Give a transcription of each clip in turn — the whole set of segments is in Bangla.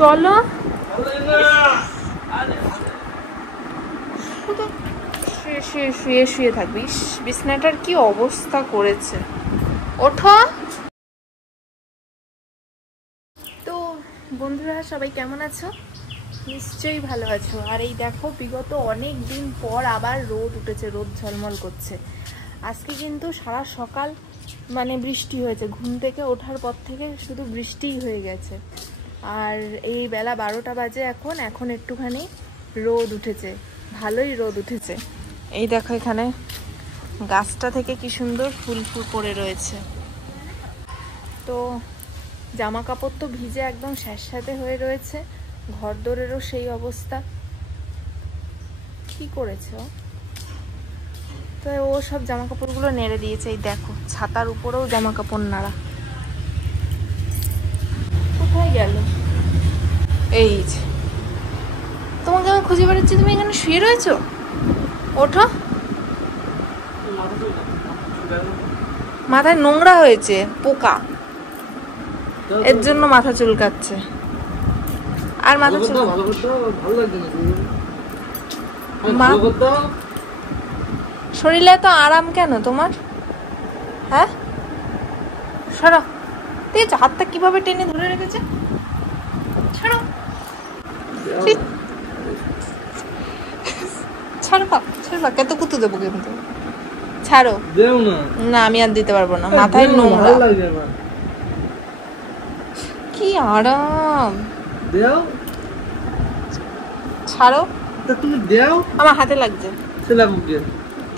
চলো শুয়ে শুয়ে শুয়ে থাকবি। বিছনাটার কি অবস্থা করেছে। ওঠো। তো বন্ধুরা সবাই কেমন আছো? নিশ্চয়ই ভালো আছো। আর এই দেখো বিগত অনেক দিন পর আবার রোদ উঠেছে, রোদ ঝলমল করছে। আজকে কিন্তু সারা সকাল মানে বৃষ্টি হয়েছে, ঘুম থেকে ওঠার পর থেকে শুধু বৃষ্টিই হয়ে গেছে। আর এই বেলা 12টা বাজে, এখন একটুখানি রোদ উঠেছে, ভালোই রোদ উঠেছে। এই দেখো এখানে গাছটা থেকে কি সুন্দর ফুল ফুল পড়ে রয়েছে। তো জামা কাপড় তো ভিজে একদম স্যাঁতস্যাঁতে হয়ে রয়েছে, ঘর দোরেরও সেই অবস্থা। কি করেছে তো ও সব জামা কাপড়গুলো নেড়ে দিয়েছে। এই দেখো ছাতার উপরেও জামা কাপড় নাড়া। কোথায় গেল? এই যে তোমাকে আমি খুঁজে বেড়াচ্ছি, তুমি এখানে শুয়ে রয়েছো। ওঠো। মাথায় নোংরা হয়েছে, পোকা, এর জন্য মাথা চুলকাচ্ছে। আর মাথা শরীরে তো আরাম কেন তোমার? হ্যাঁ সরো। ঠিক আছে, হাতটা কিভাবে টেনে ধরে রেখেছে। ছাড়ো ছাড়বা ছাড়বা, কত কুতু দেবো কিন্তু। ছাড়ো না, আমি আর দিতে পারবো না, মাথায় নোংরা। কি আরাম। ছাড়ো। তুমি দাও, আমার হাতে লাগছে।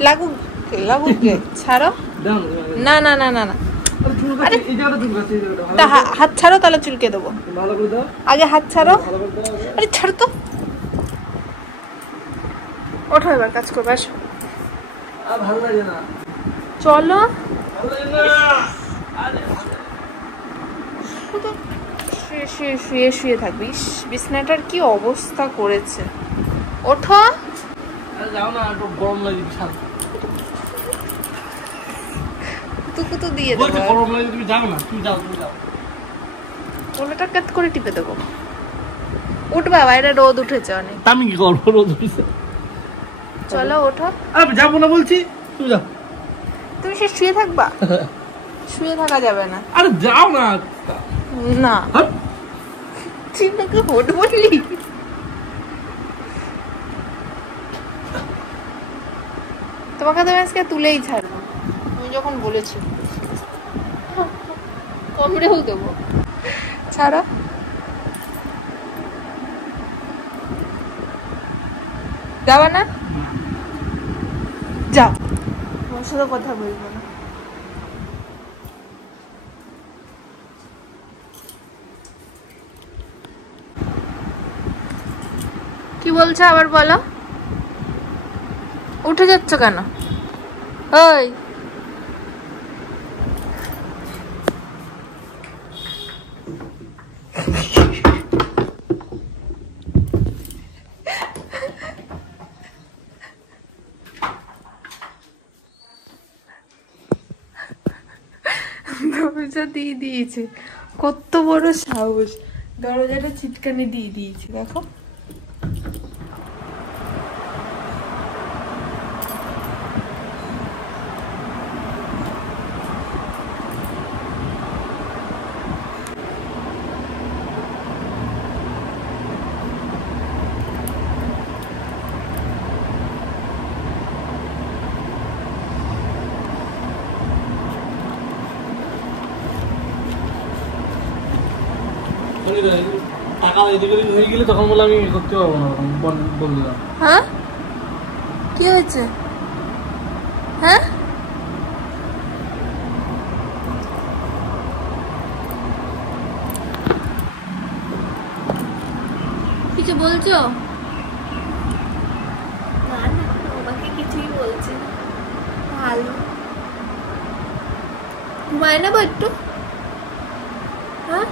লাগুক লাগুক গে, ছাড়ো। না না না না না, হাত ছাড়ো, তাহলে চুলকে দেবো। আগে হাত ছাড়ো। আরে ছাড়ো তো। ওঠো এবার কাজ করবে। আসো। ভালো লাগে না, চলো। শুয়ে শুয়ে শুয়ে শুয়ে থাকবি। বিছনাটার কি অবস্থা করেছে। ওঠো। যাও না, একটু গরম লাগে বিশাল। কুতু দিয়ে দেবো। গরম লাগে, তুমি যাও না, তুমি যাও। কোলাটা কাট করে টিপে দেবো। উঠবা, বাইরে রোদ উঠেছে অনেক। আমি কি করবো, রোদ উঠেছে। চলো ওঠো। আমি যাবো না বলছি, তুমি যাও। তুমি সে শুয়ে থাকবা? শুয়ে থাকা যাবে না। আরে যাও না। না চিন্তাকে হোট বললি। তোমাকে তো আজকে তুলেই ছাড়বো, তুমি যখন বলেছি। কমরেও দেবো। ছাড়ো। যাবা না? যাও, তোমার সাথে কথা বলবো না। কি বলছো আবার বলো। উঠে যাচ্ছ কেন? ওই দরজা দিয়ে দিয়েছে, কত বড় সাহস। দরজাটা ছিটকানি দিয়ে দিয়েছে, দেখো। টাকা এদিকে হয়ে গেলে তখন বলে আমি করতে পারবো না, বললাম। হ্যাঁ কি হয়েছে? হ্যাঁ কিছু বলছো? না না, আমাকে কিছুই বলছে না। ভালো ঘুমায় না একটু। হ্যাঁ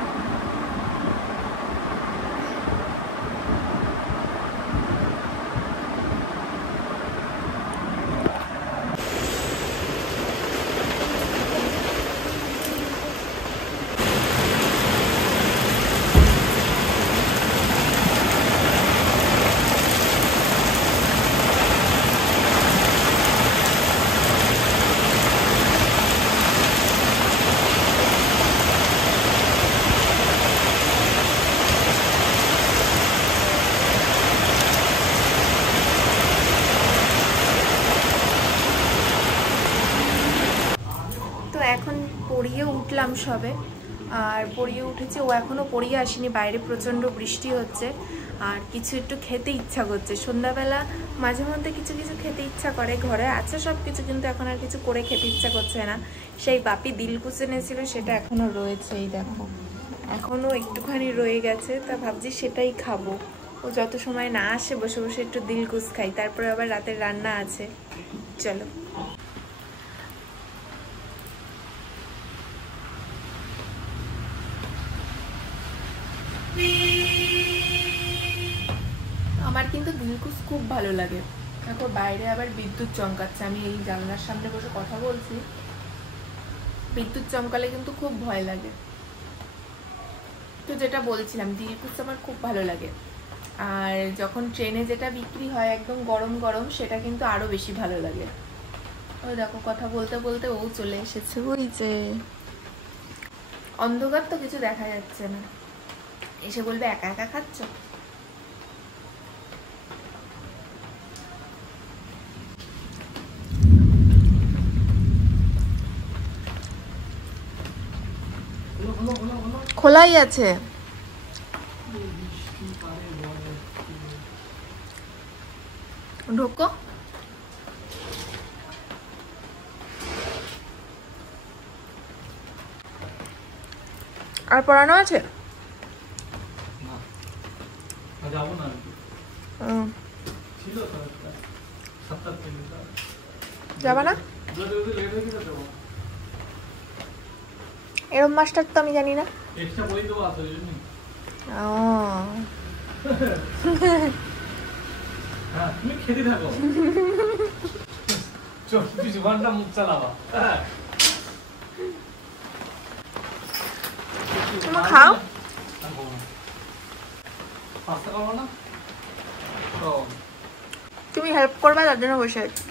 উঠলাম সবে, আর পড়িয়ে উঠেছি। ও এখনও পড়িয়ে আসেনি, বাইরে প্রচণ্ড বৃষ্টি হচ্ছে, আর কিছু একটু খেতে ইচ্ছা করছে। সন্ধ্যাবেলা মাঝে মধ্যে কিছু কিছু খেতে ইচ্ছা করে, ঘরে আছে সব কিছু, কিন্তু এখন আর কিছু করে খেতে ইচ্ছা করছে না। সেই বাপি দিলকুচ এনেছিল, সেটা এখনও রয়েছে, এই দেখো এখনও একটুখানি রয়ে গেছে। তা ভাবছি সেটাই খাবো। ও যত সময় না আসে বসে বসে একটু দিলকুচ খাই, তারপরে আবার রাতের রান্না আছে। চলো। আমার কিন্তু দিলকুচ খুব ভালো লাগে। দেখো বাইরে আবার বিদ্যুৎ চমকাচ্ছে, আমি এই জানলার সামনে বসে কথা বলছি, বিদ্যুৎ চমকালে কিন্তু খুব ভয় লাগে। তো যেটা বলছিলাম, দিলকুচ আমার খুব ভালো লাগে। আর যখন ট্রেনে যেটা বিক্রি হয় একদম গরম গরম, সেটা কিন্তু আরো বেশি ভালো লাগে। ওই দেখো কথা বলতে বলতে ও চলে এসেছে, ওই যে অন্ধকার তো কিছু দেখা যাচ্ছে না, এসে বলবে একা একা খাচ্ছ। খোলাই আছে। ঢোকো। আর পড়ানো আছে? যাবা না? এরম মাস্টার তো আমি জানি না। তুমি খেতে থাকো, 24 ঘন্টা মুখ চালাবা। তুমি খাও। তুমি হেল্প করবে, তার জন্য বসে আছি।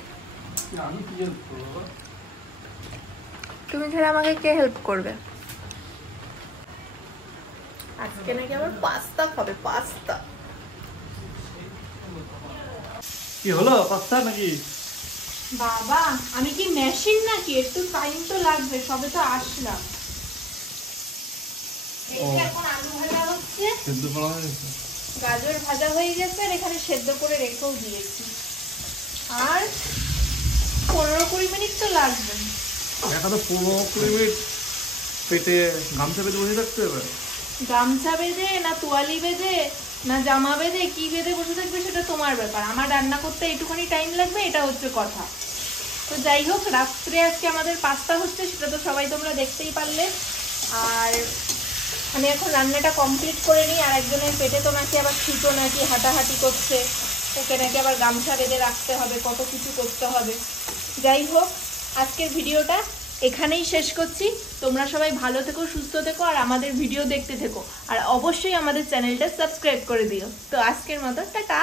তুমি ছাড়া আমাকে কে হেল্প করবে? আজকে নাকি আবার পাস্তা খাবে, পাস্তা। কি হলো, পাস্তা নাকি? বাবা আমি কি মেশিন নাকি, একটু টাইম তো লাগবে, সবে তো আসলাম। এখন আলু ভাজা হচ্ছে, গাজর ভাজা হয়ে গেছে, আর এখানে সেদ্ধ করে রেখেও দিয়েছি। আর 15-20 মিনিট তো লাগবে। দেখা তো 15-20 মিনিট পেটে গামছা বেঁধে বসে থাকতে হবে। গামছা বেঁধে না তোয়ালি বেঁধে না জামা বেঁধে কি বেঁধে বসে থাকবে সেটা তোমার ব্যাপার, আমার রান্না করতে এইটুখানি টাইম লাগবে, এটা হচ্ছে কথা। তো যাই হোক, রাত্রে আজকে আমাদের পাস্তা হচ্ছে, সেটা তো সবাই তোমরা দেখতেই পারলে। আর আমি এখন রান্নাটা কমপ্লিট করে নিই। আর একজনের পেটে তো নাকি আবার ছুটো, নাকি হাঁটাহাঁটি করছে, ওকে নাকি আবার গামছা বেঁধে রাখতে হবে, কত কিছু করতে হবে। যাই হোক, আজকের ভিডিওটা এখানেই শেষ করছি। তোমরা সবাই ভালো থেকো, সুস্থ থেকো, আর আমাদের ভিডিও দেখতে থেকো, আর অবশ্যই আমাদের চ্যানেলটা সাবস্ক্রাইব করে দিও। তো আজকের মতো টাটা।